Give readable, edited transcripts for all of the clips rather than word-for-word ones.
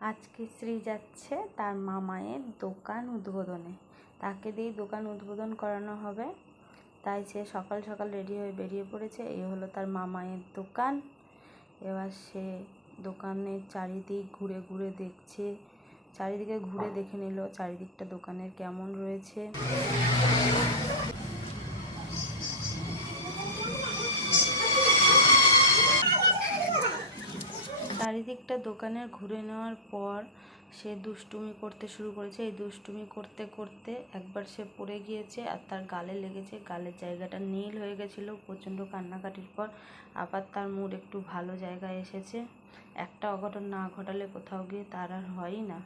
আজকে শ্রী যাচ্ছে তার মামায়ের দোকান উদ্বোধনে। তাকে দিয়েই দোকান উদ্বোধন করানো হবে, তাই সে সকাল সকাল রেডি হয়ে বেরিয়ে পড়েছে। এই হলো তার মামায়ের দোকান। এবার সে দোকানের চারিদিক ঘুরে ঘুরে দেখছে, চারিদিকে ঘুরে দেখে নিল চারিদিকটা দোকানের কেমন রয়েছে। চারিদিকটা দোকানের ঘুরে নেওয়ার পর সে দুষ্টুমি করতে শুরু করেছে। এই দুষ্টুমি করতে করতে একবার সে পড়ে গিয়েছে আর তার গালে লেগেছে, গালের জায়গাটা নীল হয়ে গেছিলো প্রচণ্ড কান্নাকাটির পর। আবার তার মুড একটু ভালো জায়গায় এসেছে। একটা অঘটন না ঘটালে কোথাও গিয়ে তার আর হয়ই না।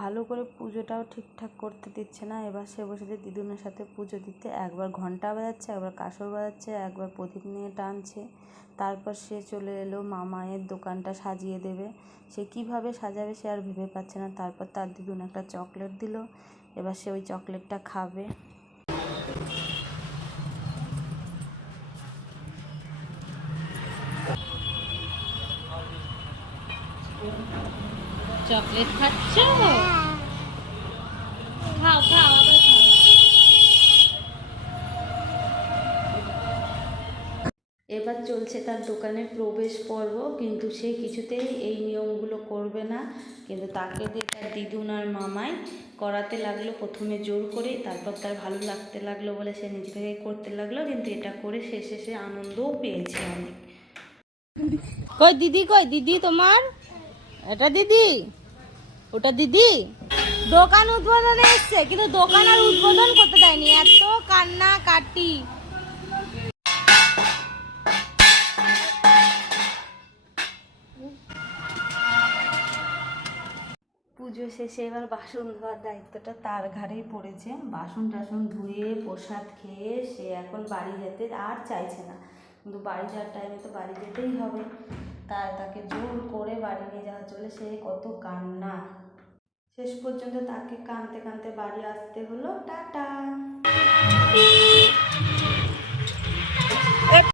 ভালো করে পুজোটাও ঠিকঠাক করতে দিচ্ছে না। এবার সে বসেছে দিদুনের সাথে পুজো দিতে। একবার ঘন্টা বাজাচ্ছে, একবার কাসর বাজাচ্ছে, একবার প্রদীপ নিয়ে টানছে। তারপর সে চলে এলো মামায়ের দোকানটা সাজিয়ে দেবে। সে কিভাবে সাজাবে সে আর ভেবে পাচ্ছে না। তারপর তার দিদুন একটা চকলেট দিল, এবার সে ওই চকলেটটা খাবে। চকলেট খাচ্ছ? খাও খাও আবার খাও। এবার চলছে তার দোকানের প্রবেশ পর্ব, কিন্তু সে কিছুতেই এই নিয়মগুলো করবে না। কিন্তু তাকে দিয়ে তার দিদুন আর মামাই করাতে লাগলো, প্রথমে জোর করে, তারপর তার ভালো লাগতে লাগলো বলে সে নিজে থেকে করতে লাগলো। কিন্তু এটা করে শেষে সে আনন্দও পেয়েছে অনেক। কই দিদি, কই দিদি তোমার? এটা দিদি, ওটা দিদি। দোকান উদ্বোধনে এসছে কিন্তু দোকান আর উদ্বোধন করতে দেয়নি, এত কান্না কাটি। পুজো শেষে এবার বাসন ধোয়ার দায়িত্বটা তার ঘাড়েই পড়েছে। বাসন টাসন ধুয়ে প্রসাদ খেয়ে সে এখন বাড়ি যেতে আর চাইছে না, কিন্তু বাড়ি যাওয়ার টাইমে তো বাড়ি যেতেই হবে। তাই তাকে জোর করে বাড়ি নিয়ে যাওয়া চলে। সে কত কান্না, শেষ পর্যন্ত তাকে কাঁদতে কাঁদতে বাড়ি আসতে হলো। টাটা।